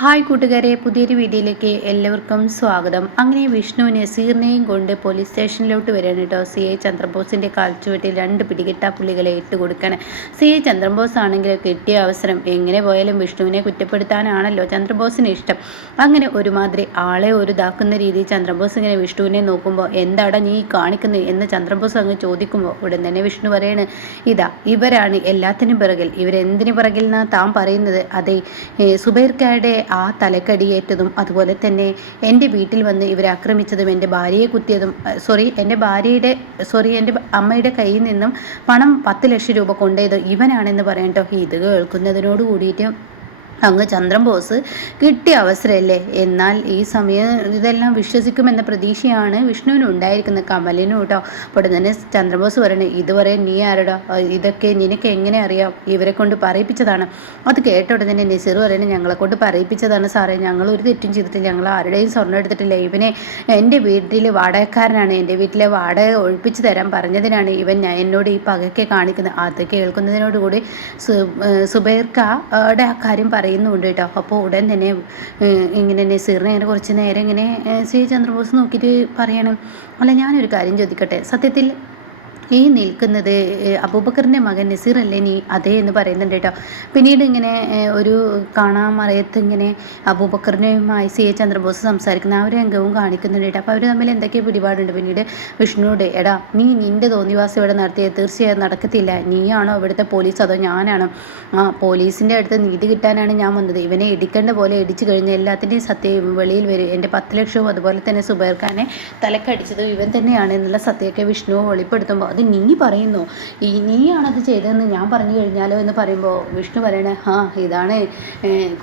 Hi കൂട്ടുകാരെ പുതിയൊരു വീഡിയോയിലേക്ക് എല്ലാവർക്കും സ്വാഗതം. അങ്ങനെ വിഷ്ണു നസീറിനെയും കൊണ്ട് പോലീസ് സ്റ്റേഷനിലോട്ട് വരികയാണ് കേട്ടോ സി ഐ ചന്ദ്രബോസിന്റെ കാൽച്ചുവട്ടിൽ രണ്ട് പിടികിട്ടാ പുള്ളികളെ ഇട്ട് കൊടുക്കാൻ സി ഐ ചന്ദ്രബോസ് ആണെങ്കിലും കിട്ടിയ അവസരം എങ്ങനെ പോയാലും വിഷ്ണുവിനെ കുറ്റപ്പെടുത്താനാണല്ലോ ചന്ദ്രബോസിന് ഇഷ്ടം. അങ്ങനെ ഒരുമാതിരി ആളെ ഒരു ഇതാക്കുന്ന രീതിയിൽ ചന്ദ്രബോസ് ഇങ്ങനെ വിഷ്ണുവിനെ നോക്കുമ്പോൾ എന്താടാ നീ കാണിക്കുന്നത് എന്ന് ചന്ദ്രബോസ് അങ്ങ് ചോദിക്കുമ്പോൾ ഉടൻ തന്നെ വിഷ്ണു പറയാണ് ഇതാ ഇവരാണ് എല്ലാത്തിനും പിറകിൽ. ഇവരെന്തിനു പിറകിൽ നിന്നാണ് താൻ പറയുന്നത്? അതെ സുബൈർക്കാരുടെ ആ തലക്കടിയേറ്റതും അതുപോലെ തന്നെ എന്റെ വീട്ടിൽ വന്ന് ഇവരെ ആക്രമിച്ചതും എന്റെ ഭാര്യയെ കുത്തിയതും സോറി എന്റെ ഭാര്യയുടെ സോറി എന്റെ അമ്മയുടെ കയ്യിൽ നിന്നും പണം പത്ത് ലക്ഷം രൂപ കൊണ്ടുപോയത് ഇവനാണെന്ന് പറയട്ടോ ഇത് കേൾക്കുന്നതിനോട് കൂടിയിട്ട് അങ്ങ് ചന്ദ്രൻ ബോസ് കിട്ടിയ അവസരമല്ലേ? എന്നാൽ ഈ സമയം ഇതെല്ലാം വിശ്വസിക്കുമെന്ന പ്രതീക്ഷയാണ് വിഷ്ണുവിന് ഉണ്ടായിരിക്കുന്നത് കമലിനും കേട്ടോ. അപ്പോൾ തന്നെ ചന്ദ്രബോസ് പറയണേ ഇതുവരെ നീ ആരടാ? ഇതൊക്കെ നിനക്ക് എങ്ങനെ അറിയാം? ഇവരെ കൊണ്ട് പറയിപ്പിച്ചതാണ്. അത് കേട്ട ഉടനെ നസീർ പറയണേ ഞങ്ങളെ കൊണ്ട് പറയിപ്പിച്ചതാണ് സാറേ. ഞങ്ങൾ ഒരു തെറ്റും ചെയ്തിട്ടില്ല. ഞങ്ങൾ ആരുടെയും സ്വർണം എടുത്തിട്ടില്ല. ഇവനെ എന്റെ വീട്ടിൽ വാടകക്കാരനാണ്. എന്റെ വീട്ടിലെ വാടക ഒഴിപ്പിച്ച് തരാൻ പറഞ്ഞതിനാണ് ഇവൻ ഞാൻ എന്നോട് ഈ പകയ്ക്ക് കാണിക്കുന്നത്. അത് കേൾക്കുന്നതിനോടുകൂടി സുബൈർക്കയുടെ ആ കാര്യം പറയും. പറയുന്നുണ്ട് കേട്ടോ. അപ്പോൾ ഉടൻ തന്നെ ഇങ്ങനെ നസീറിനെ ഇങ്ങനെ കുറച്ച് നേരം ഇങ്ങനെ ശ്രീ ചന്ദ്രബോസ് നോക്കിയിട്ട് പറയണം. അല്ല ഞാനൊരു കാര്യം ചോദിക്കട്ടെ? സത്യത്തിൽ ഈ നിൽക്കുന്നത് അബൂബക്കറിന്റെ മകൻ നസീർ അല്ലേ നീ? അതേ എന്ന് പറയുന്നുണ്ട് കേട്ടോ. പിന്നീട് ഇങ്ങനെ ഒരു കാണാൻ മറയത്ത് ഇങ്ങനെ അബൂബക്കറിനുമായി സി എ ചന്ദ്രബോസ് സംസാരിക്കുന്ന ആ ഒരു രംഗവും കാണിക്കുന്നുണ്ട് കേട്ടോ. അപ്പോൾ അവർ തമ്മിൽ എന്തൊക്കെ പിടിപാടുണ്ട്? പിന്നീട് വിഷ്ണുവിടെ എടാ നീ നിന്റെ തോന്നിവാസം ഇവിടെ നടത്തിയത് തീർച്ചയായും നടക്കത്തില്ല. നീയാണോ ഇവിടുത്തെ പോലീസ്? അതോ ഞാനാണോ? ആ പോലീസിന്റെ അടുത്ത് നീതി കിട്ടാനാണ് ഞാൻ വന്നത്. ഇവനെ ഇടിക്കേണ്ട പോലെ ഇടിച്ചു കഴിഞ്ഞ എല്ലാത്തിന്റെയും സത്യം വെളിയിൽ വരും. എന്റെ പത്ത് ലക്ഷവും അതുപോലെ തന്നെ സുബൈർ ഖാനെ തലക്കടിച്ചതും ഇവൻ തന്നെയാണ് എന്നുള്ള സത്യമൊക്കെ വിഷ്ണു വെളിപ്പെടുത്തുമ്പോൾ അത് നീ പറയുന്നു. ഈ നീയാണത് ചെയ്തതെന്ന് ഞാൻ പറഞ്ഞു കഴിഞ്ഞാലോ എന്ന് പറയുമ്പോൾ വിഷ്ണു പറയണേ ആ ഇതാണ്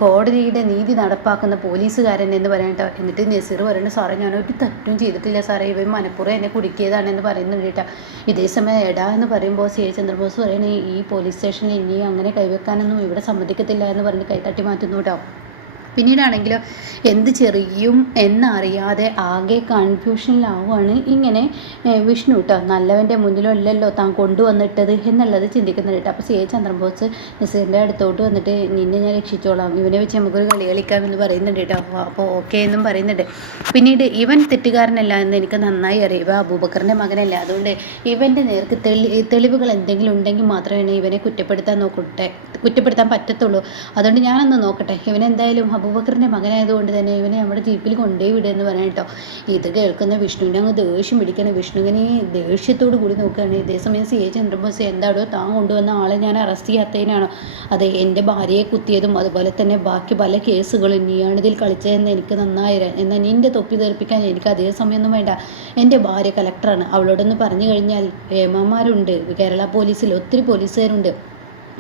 കോടതിയുടെ നീതി നടപ്പാക്കുന്ന പോലീസുകാരൻ എന്ന് പറയട്ടോ. എന്നിട്ട് നസീർ പറയണ സാറേ ഞാൻ ഒരു തെറ്റും ചെയ്തിട്ടില്ല സാറേ ഇവൻ മനഃപൂർവം എന്നെ കുടുക്കിയതാണെന്ന് പറയുന്നുണ്ട് കേട്ടോ. ഇതേ സമയം എടാ എന്ന് പറയുമ്പോൾ സി. എ. ചന്ദ്രബോസ് പറയണേ ഈ പോലീസ് സ്റ്റേഷനിൽ ഇനി അങ്ങനെ കൈവെക്കാനൊന്നും ഇവിടെ സമ്മതിക്കത്തില്ല എന്ന് പറഞ്ഞ് കൈത്തട്ടി മാറ്റുന്നു കേട്ടോ. പിന്നീടാണെങ്കിലോ എന്ത് ചെറിയും എന്നറിയാതെ ആകെ കൺഫ്യൂഷനിലാവുകയാണ് ഇങ്ങനെ വിഷ്ണു കേട്ടോ നല്ലവന്റെ മുന്നിലല്ലല്ലോ താൻ കൊണ്ടുവന്നിട്ടത് എന്നുള്ളത് ചിന്തിക്കുന്നുണ്ട് കേട്ടോ അപ്പോൾ സി എ ചന്ദ്രബോസ് നസീറിന്റെ അടുത്തോട്ട് വന്നിട്ട് നിന്നെ ഞാൻ രക്ഷിച്ചോളാം ഇവനെ വെച്ച് നമുക്കൊരു കളി കളിക്കാം എന്ന് പറയുന്നുണ്ട് കേട്ടോ അപ്പോൾ ഓക്കെ എന്നും പറയുന്നുണ്ട്. പിന്നീട് ഇവൻ തെറ്റുകാരനല്ല എന്ന് എനിക്ക് നന്നായി അറിയാം. ഇവ അബൂബക്കറിന്റെ മകനല്ല. അതുകൊണ്ട് ഇവന്റെ നേർക്ക് തെളി തെളിവുകൾ എന്തെങ്കിലും ഉണ്ടെങ്കിൽ മാത്രമേ ഇവനെ കുറ്റപ്പെടുത്താൻ നോക്കട്ടെ കുറ്റപ്പെടുത്താൻ പറ്റത്തുള്ളൂ. അതുകൊണ്ട് ഞാനൊന്ന് നോക്കട്ടെ ഇവനെന്തായാലും അബൂബക്കറിന്റെ മകനായതുകൊണ്ട് തന്നെ ഇവനെ നമ്മുടെ ജീപ്പിൽ കൊണ്ടുപോയി വിടുക എന്ന് പറയാം കേട്ടോ. ഇത് കേൾക്കുന്ന വിഷ്ണുവിനെ അങ്ങ് ദേഷ്യം പിടിക്കണം. വിഷ്ണുവിനെ ദേഷ്യത്തോട് കൂടി നോക്കുകയാണ്. ഇതേസമയം സി. എ. ചന്ദ്രബോസ് എന്താടോ താൻ കൊണ്ടുവന്ന ആളെ ഞാൻ അറസ്റ്റ് ചെയ്യാത്തതിനാണോ? അതെ എന്റെ ഭാര്യയെ കുത്തിയതും അതുപോലെ തന്നെ ബാക്കി പല കേസുകളും നീയാണിതിൽ കളിച്ചതെന്ന് എനിക്ക് നന്നായി എന്നാൽ നിന്റെ തൊപ്പി തെറിപ്പിക്കാൻ എനിക്ക് അതേ സമയമൊന്നും വേണ്ട. എന്റെ ഭാര്യ കലക്ടറാണ് അവളോടൊന്ന് പറഞ്ഞു കഴിഞ്ഞാൽ ഏമാമാരുണ്ട് കേരള പോലീസിൽ ഒത്തിരി പോലീസുകാരുണ്ട്.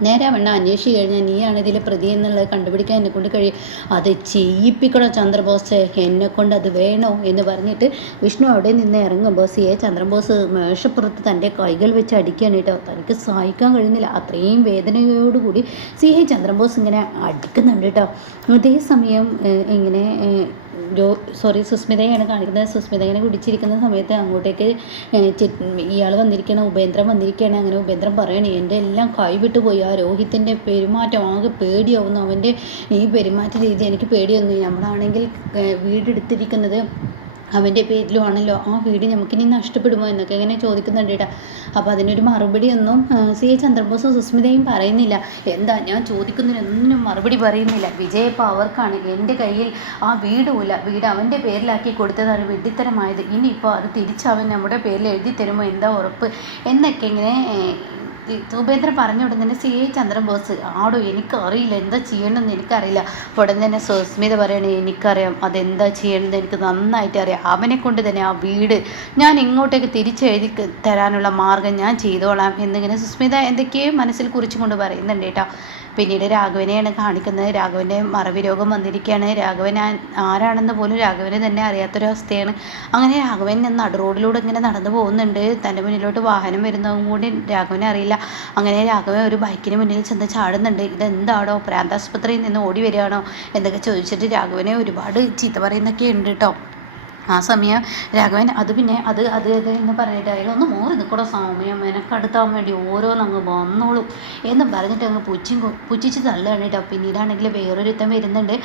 നേരെ വേണ്ട അന്വേഷിച്ച് കഴിഞ്ഞാൽ നീയാണ് ഇതിലെ പ്രതി എന്നുള്ളത് കണ്ടുപിടിക്കാൻ എന്നെ കൊണ്ട് കഴിയും. അത് ചെയ്യിപ്പിക്കണം ചന്ദ്രബോസ്? എന്നെ കൊണ്ട് അത് വേണോ എന്ന് പറഞ്ഞിട്ട് വിഷ്ണു അവിടെ നിന്ന് ഇറങ്ങുമ്പോൾ സി എ ചന്ദ്രബോസ് മേശപ്പുറത്ത് തന്റെ കൈകൾ വെച്ച് അടിക്കുകയാണ് കേട്ടോ. തനിക്ക് സഹായിക്കാൻ കഴിയുന്നില്ല. അത്രയും വേദനയോടുകൂടി സി എ ചന്ദ്രബോസ് ഇങ്ങനെ അടിക്കുന്നുണ്ട് കേട്ടോ. അതേസമയം ഇങ്ങനെ ജോ സോറി സുസ്മിതയാണ് കാണിക്കുന്നത്. സുസ്മിത ഇങ്ങനെ കുടിച്ചിരിക്കുന്ന സമയത്ത് അങ്ങോട്ടേക്ക് ഇയാൾ വന്നിരിക്കണം ഉപേന്ദ്രം വന്നിരിക്കുകയാണ് അങ്ങനെ ഉപേന്ദ്രം പറയണേ എന്റെ എല്ലാം കൈവിട്ടു പോയി. ആ രോഹിത്തിന്റെ പെരുമാറ്റം ആകെ പേടിയാവുന്നു. അവന്റെ ഈ പെരുമാറ്റ രീതി എനിക്ക് പേടിയാവുന്നു നമ്മളാണെങ്കിൽ വീടെടുത്തിരിക്കുന്നത് അവന്റെ പേരിലുമാണല്ലോ ആ വീട് നമുക്കിനി നഷ്ടപ്പെടുമോ എന്നൊക്കെ ഇങ്ങനെ ചോദിക്കുന്നുണ്ട് കേട്ടോ അപ്പോൾ അതിനൊരു മറുപടിയൊന്നും സി എ ചന്ദ്രബോസും സുസ്മിതയും പറയുന്നില്ല. എന്താ ഞാൻ ചോദിക്കുന്നതിനൊന്നും മറുപടി പറയുന്നില്ല. വിജയപ്പോൾ അവർക്കാണ് എന്റെ കയ്യിൽ ആ വീടുമില്ല വീട് അവന്റെ പേരിലാക്കി കൊടുത്തതാണ് വെഡിത്തരമായത് ഇനിയിപ്പോൾ അത് തിരിച്ചവൻ നമ്മുടെ പേരിൽ എഴുതി തരുമോ എന്താ ഉറപ്പ്? എന്നൊക്കെ ഇങ്ങനെ ഉപേന്ദ്രൻ പറഞ്ഞ ഉടൻ തന്നെ സി എ ചന്ദ്രബോസ് ആടോ എനിക്കറിയില്ല. എന്താ ചെയ്യണമെന്ന് എനിക്കറിയില്ല. ഉടൻ തന്നെ സുസ്മിത പറയണേ എനിക്കറിയാം. അതെന്താ ചെയ്യണമെന്ന് എനിക്ക് നന്നായിട്ട് അറിയാം. അവനെ കൊണ്ട് തന്നെ ആ വീട് ഞാൻ ഇങ്ങോട്ടേക്ക് തിരിച്ചെഴുതി തരാനുള്ള മാർഗം ഞാൻ ചെയ്തോളാം എന്നിങ്ങനെ സുസ്മിത എന്തൊക്കെയോ മനസ്സിൽ കുറിച്ചുകൊണ്ട് പറയുന്നുണ്ട് കേട്ടോ. പിന്നീട് രാഘവനെയാണ് കാണിക്കുന്നത്. രാഘവന്റെ മറവി രോഗം വന്നിരിക്കുകയാണ്. രാഘവൻ ആരാണെന്ന് പോലും രാഘവന് തന്നെ അറിയാത്തൊരവസ്ഥയാണ്. അങ്ങനെ രാഘവൻ നടു റോഡിലൂടെ ഇങ്ങനെ നടന്നു പോകുന്നുണ്ട്. തന്റെ മുന്നിലോട്ട് വാഹനം വരുന്നതും കൂടി രാഘവനെ അറിയില്ല. അങ്ങനെ രാഘവൻ ഒരു ബൈക്കിന് മുന്നിൽ ചെന്ന് ചാടുന്നുണ്ട്. ഇതെന്താണോ പ്രാന്താസ്പത്രിയിൽ നിന്ന് ഓടി വരികയാണോ? എന്നൊക്കെ ചോദിച്ചിട്ട് രാഘവനെ ഒരുപാട് ചീത്ത പറയുന്നൊക്കെ ഉണ്ട് കേട്ടോ. ആ സമയം രാഘവൻ അത് പിന്നെ അത് അത് അത് എന്ന് പറഞ്ഞിട്ട് അതിലൊന്ന് മോറി നിൽക്കുന്ന സമയം എനക്കടുത്താൻ വേണ്ടി ഓരോന്നങ്ങ് വന്നോളും എന്ന് പറഞ്ഞിട്ട് അങ്ങ് പുച്ചി പുച്ഛിച്ച് തള്ളുകയാണ് പിന്നീടാണെങ്കിൽ വേറൊരുത്തൻ വരുന്നുണ്ട്.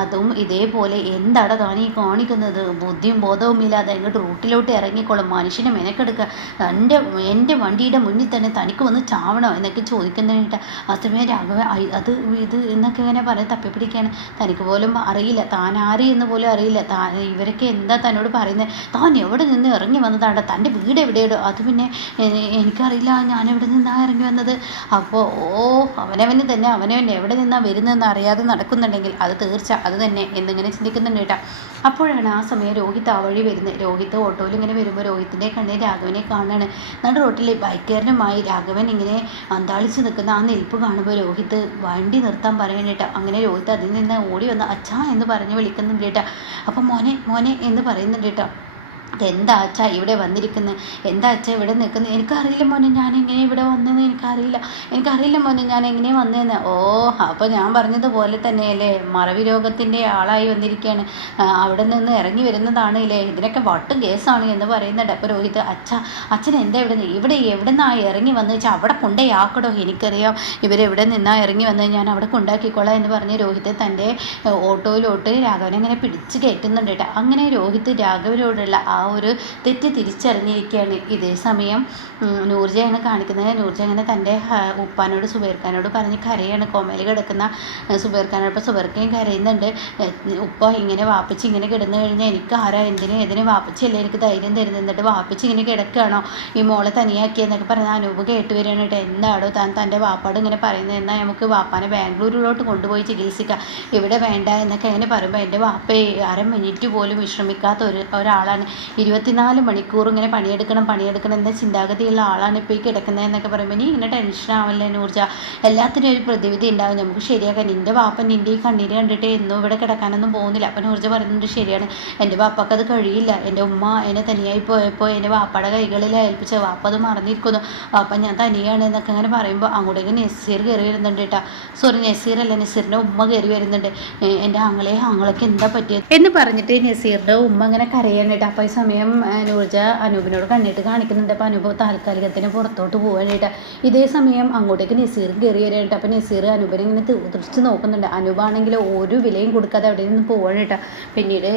അതും ഇതേപോലെ എന്താണ് താൻ കാണിക്കുന്നത്? ബുദ്ധിയും ബോധവും ഇല്ലാതെ അങ്ങോട്ട് റൂട്ടിലോട്ട് ഇറങ്ങിക്കോളും. മനുഷ്യനെ മെനക്കെടുക്കുക തന്റെ എന്റെ വണ്ടിയുടെ മുന്നിൽ തന്നെ തനിക്ക് വന്ന് ചാവണോ എന്നൊക്കെ ചോദിക്കുന്നതിനിട്ട് ആ സമയം രാഘവൻ അത് ഇത് എന്നൊക്കെ ഇങ്ങനെ പറയാൻ തപ്പിപ്പിടിക്കുകയാണ്. തനിക്ക് പോലും അറിയില്ല. താൻ ആര് എന്ന് പോലും അറിയില്ല. താൻ ഇവരൊക്കെ എന്താ തന്നോട് പറയുന്നത് താൻ എവിടെ നിന്ന് ഇറങ്ങി വന്നതാണ് തന്റെ വീട് എവിടെയോ അത് പിന്നെ എനിക്കറിയില്ല. ഞാൻ എവിടെ നിന്നാണ് ഇറങ്ങി വന്നത്? അപ്പോൾ ഓ അവനവന് തന്നെ അവനവൻ എവിടെ നിന്നാണ് വരുന്നതെന്ന് അറിയാതെ നടക്കുന്നുണ്ടെങ്കിൽ അത് തീർച്ച അത് തന്നെ എന്നിങ്ങനെ ചിന്തിക്കുന്നുണ്ട് കേട്ടോ. അപ്പോഴാണ് ആ സമയം രോഹിത് ആ വഴി വരുന്നത് രോഹിത് ഓട്ടോയിൽ ഇങ്ങനെ വരുമ്പോൾ രോഹിത്തിന്റെ കണ്ണിൽ രാഘവനെ കാണുകയാണ്. നല്ല റോട്ടിൽ ബൈക്കുകാരനുമായി രാഘവൻ ഇങ്ങനെ അന്താളിച്ച് നിൽക്കുന്ന ആ നിൽപ്പ് കാണുമ്പോൾ രോഹിത് വണ്ടി നിർത്താൻ പറയണേട്ടാ അങ്ങനെ രോഹിത് അതിൽ നിന്ന് ഓടി വന്ന് അച്ഛാ എന്ന് പറഞ്ഞ് വിളിക്കുന്നുണ്ട് കേട്ടോ. അപ്പം മോനെ മോനെ എന്ന് പറയുന്നുണ്ട് കേട്ടോ. എന്താ അച്ഛ ഇവിടെ വന്നിരിക്കുന്നത് എന്താ അച്ഛ ഇവിടെ നിൽക്കുന്നത് എനിക്കറിയില്ല മോനെ ഞാൻ എങ്ങനെ ഇവിടെ വന്നതെന്ന് എനിക്കറിയില്ല. എനിക്കറിയില്ല മോനെ ഞാൻ എങ്ങനെ വന്നതെന്ന് ഓ അപ്പോൾ ഞാൻ പറഞ്ഞതുപോലെ തന്നെയല്ലേ? മറവി രോഗത്തിന്റെ ആളായി വന്നിരിക്കുകയാണ് അവിടെ നിന്ന് ഇറങ്ങി വരുന്നതാണ് ഇല്ലേ ഇതിനൊക്കെ വട്ടും കേസാണ് എന്ന് പറയുന്നുണ്ട്. അപ്പോൾ രോഹിത് അച്ഛ അച്ഛൻ എന്താ ഇവിടെ ഇവിടെ എവിടെ നിന്നാണ് ഇറങ്ങി വന്നു? വെച്ചാൽ അവിടെ കൊണ്ടേ ആക്കടോ എനിക്കറിയാം ഇവരെവിടെ നിന്നാണ് ഇറങ്ങി വന്നത് ഞാൻ അവിടെ കൊണ്ടാക്കിക്കോളാം എന്ന് പറഞ്ഞ് രോഹിത് തന്റെ ഓട്ടോയിലോട്ട് രാഘവനെ അങ്ങനെ പിടിച്ച് കയറ്റുന്നുണ്ട് കേട്ടോ. അങ്ങനെ രോഹിത് രാഘവനോടുള്ള ആ ഒരു തെറ്റ് തിരിച്ചറിഞ്ഞിരിക്കുകയാണ് ഇതേ സമയം. നൂർജയാണ് കാണിക്കുന്നത് നൂർജ അങ്ങനെ തന്റെ ഉപ്പാനോട് സുബേർക്കാനോട് പറഞ്ഞ് കരയാണ്. കോമയിൽ കിടക്കുന്ന സുബേർക്കാനോട് ഇപ്പോൾ സുബേർക്കയും കരയുന്നുണ്ട്. ഉപ്പ ഇങ്ങനെ വാപ്പിച്ച് ഇങ്ങനെ കിടന്നു കഴിഞ്ഞാൽ എനിക്ക് ആരാ എന്തിനും ഏതിനും വാപ്പിച്ചല്ലേ എനിക്ക് ധൈര്യം തരുന്നത്? വാപ്പിച്ച് ഇങ്ങനെ കിടക്കുകയാണോ? ഈ മോളെ തനിയാക്കിയെന്നൊക്കെ പറഞ്ഞ അനൂപ് കേട്ട് വരികയാണ് കേട്ടോ. എന്താടോ താൻ തന്റെ വാപ്പാട് ഇങ്ങനെ പറയുന്നത്? എന്നാൽ നമുക്ക് വാപ്പാനെ ബാംഗ്ലൂരിലോട്ട് കൊണ്ടുപോയി ചികിത്സിക്കാം. ഇവിടെ വേണ്ട എന്നൊക്കെ അങ്ങനെ പറയുമ്പോൾ എന്റെ വാപ്പ അര മിനിറ്റ് പോലും വിശ്രമിക്കാത്ത ഒരു ഒരാളാണ്. ഇരുപത്തിനാല് മണിക്കൂർ ഇങ്ങനെ പണിയെടുക്കണം പണിയെടുക്കണം എന്ന ചിന്താഗതിയുള്ള ആളാണ് ഇപ്പോൾ ഈ കിടക്കുന്നത് എന്നൊക്കെ പറയുമ്പോൾ ഇനി ഇങ്ങനെ ടെൻഷൻ ആവല്ലേ നൂർജ എല്ലാത്തിനും ഒരു പ്രതിവിധി ഉണ്ടാവും. നമുക്ക് ശരിയാക്കാൻ നിന്റെ വാപ്പ നിന്റെ ഈ കണ്ണീര് കണ്ടിട്ട് എന്നും ഇവിടെ കിടക്കാനൊന്നും പോകുന്നില്ല. അപ്പം നൂർജ പറയുന്നുണ്ട് ശരിയാണ്. എന്റെ വാപ്പക്ക് അത് കഴിയില്ല. എന്റെ ഉമ്മ എന്നെ തനിയായി പോയപ്പോൾ എന്റെ വാപ്പയുടെ കൈകളിൽ ഏൽപ്പിച്ച വാപ്പ അത് മറന്നിരിക്കുന്നു. വാപ്പ ഞാൻ തനിയാണ് എന്നൊക്കെ അങ്ങനെ പറയുമ്പോൾ അങ്ങോട്ടേക്ക് നസീർ കയറി വരുന്നുണ്ട് കേട്ടോ. സോറി നസീർ അല്ല നസീറിന്റെ ഉമ്മ കയറി വരുന്നുണ്ട്. എന്റെ ആങ്ങളെ ആങ്ങളൊക്കെ എന്താ പറ്റിയത്? എന്ന് പറഞ്ഞിട്ട് നസീറിന്റെ ഉമ്മ ഇങ്ങനെ കരയാണ് കേട്ടോ. ഈ സമയം നൂർജ അനൂപിനോട് കണ്ണിട്ട് കാണിക്കുന്നുണ്ട്. അപ്പോൾ അനൂപ് താൽക്കാലികത്തിന് പുറത്തോട്ട് പോകാനായിട്ട് ഇതേ സമയം അങ്ങോട്ടേക്ക് നസീർ കയറി വരാനായിട്ട് അപ്പോൾ നസീർ അനൂപിനെ ഇങ്ങനെ തിരിച്ച് നോക്കുന്നുണ്ട്. അനൂപാണെങ്കിൽ ഒരു വിലയും കൊടുക്കാതെ അവിടെ നിന്ന് പോകാനായിട്ട് പിന്നീട്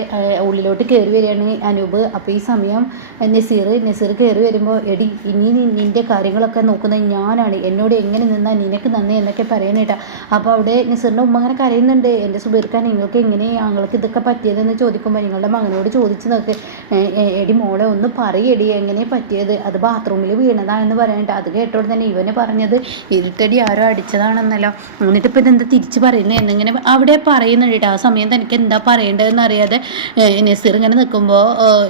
ഉള്ളിലോട്ട് കയറി വരികയാണ് അനൂപ്. അപ്പോൾ ഈ സമയം നസീർ നസീർ കയറി വരുമ്പോൾ എടി ഇനി നിന്റെ കാര്യങ്ങളൊക്കെ നോക്കുന്നത് ഞാനാണ്. എന്നോട് എങ്ങനെ നിന്നാൽ നിനക്ക് നന്ദി എന്നൊക്കെ പറയണേട്ടാ അപ്പോൾ അവിടെ നസീറിന്റെ ഉമ്മ അങ്ങനെ കരയുന്നുണ്ട്. എന്റെ സുബീർക്കാൻ നിങ്ങൾക്ക് എങ്ങനെ ഞങ്ങൾക്ക് ഇതൊക്കെ പറ്റിയതെന്ന് ചോദിക്കുമ്പോൾ നിങ്ങളുടെ മകനോട് ചോദിച്ച് നോക്ക്. എടി മോളെ ഒന്ന് പറയടി എങ്ങനെ പറ്റിയത്? അത് ബാത്റൂമിൽ വീണതാണെന്ന് പറയണ്ട. അത് കേട്ടോട് തന്നെ ഇവനെ പറഞ്ഞത് ഇരുട്ടടി ആരോ അടിച്ചതാണെന്നല്ലോ. എന്നിട്ട് ഇപ്പം ഇതെന്താ തിരിച്ച് പറയുന്നത് എന്നിങ്ങനെ അവിടെ പറയുന്നുണ്ട് ആ സമയം തനിക്ക് എന്താ പറയേണ്ടതെന്ന് അറിയാതെ നസീർ ഇങ്ങനെ നിൽക്കുമ്പോൾ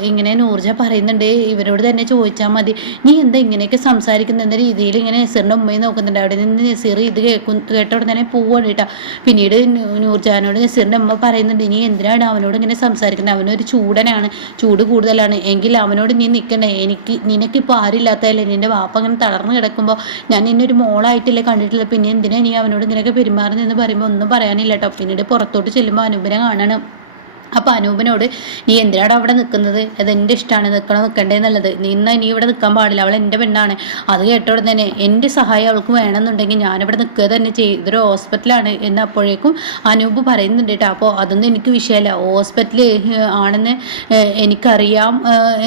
ഇങ്ങനെ നൂർജ പറയുന്നുണ്ട്. ഇവരോട് തന്നെ ചോദിച്ചാൽ മതി. നീ എന്താ ഇങ്ങനെയൊക്കെ സംസാരിക്കുന്ന? എന്ന രീതിയിൽ ഇങ്ങനെ നസീറിന്റെ ഉമ്മയെ നോക്കുന്നുണ്ട്. അവിടെ നിന്ന് നസീർ ഇത് കേൾക്കും കേട്ടോടെ തന്നെ പോവാണ് കേട്ടോ പിന്നീട് നൂർജാനോട് നസീറിന്റെ ഉമ്മ പറയുന്നുണ്ട് നീ എന്തിനാണ് അവനോട് ഇങ്ങനെ സംസാരിക്കുന്നത് അവനൊരു ചൂടനാണ്. ചൂട് കൂടുതലാണ് എങ്കിൽ അവനോട് നീ നിൽക്കണ്ടേ എനിക്ക് നിനക്കിപ്പോൾ ആരില്ലാത്തതല്ലേ? നിന്റെ വാപ്പ അങ്ങനെ തളർന്നു കിടക്കുമ്പോൾ ഞാൻ നിന്നെ ഒരു മോളായിട്ടല്ലേ കണ്ടിട്ടില്ല പിന്നെ എന്തിനാ നീ അവനോട് ഇങ്ങനെയൊക്കെ പെരുമാറുന്നതെന്ന് പറയുമ്പോൾ ഒന്നും പറയാനില്ല കേട്ടോ. പിന്നീട് പുറത്തോട്ട് ചെല്ലുമ്പോൾ അനുപനെ കാണണം. അപ്പോൾ അനൂപിനോട് നീ എന്തിനാണ് അവിടെ നിൽക്കുന്നത് അത് എന്റെ ഇഷ്ടമാണ് നിൽക്കണോ നിൽക്കണ്ടേ എന്നുള്ളത് നിന്ന നീ ഇവിടെ നിൽക്കാൻ പാടില്ല. അവൾ എന്റെ പെണ്ണാണ്. അത് കേട്ടോടെ തന്നെ എന്റെ സഹായം അവൾക്ക് വേണമെന്നുണ്ടെങ്കിൽ ഞാനിവിടെ നിൽക്കുക തന്നെ ചെയ്യും. ഇതൊരു ഹോസ്പിറ്റലാണ് എന്ന് അപ്പോഴേക്കും അനൂപ് പറയുന്നുണ്ട് കേട്ടോ. അപ്പോൾ അതൊന്നും എനിക്ക് വിഷയമല്ല. ഹോസ്പിറ്റൽ ആണെന്ന് എനിക്കറിയാം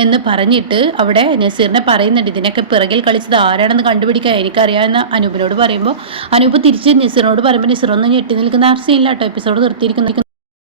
എന്ന് പറഞ്ഞിട്ട് അവിടെ നസീറിനെ പറയുന്നുണ്ട്. ഇതിനൊക്കെ പിറകിൽ കളിച്ചത് ആരാണെന്ന് കണ്ടുപിടിക്കാൻ എനിക്കറിയാമെന്ന് അനൂപിനോട് പറയുമ്പോൾ അനൂപ് തിരിച്ച് നസീറിനോട് പറയുമ്പോൾ നസീറൊന്നും ഞെട്ടി നിൽക്കുന്ന ആ സീനിലാട്ടോ എപ്പിസോഡ് നിർത്തിയിരിക്കുന്ന.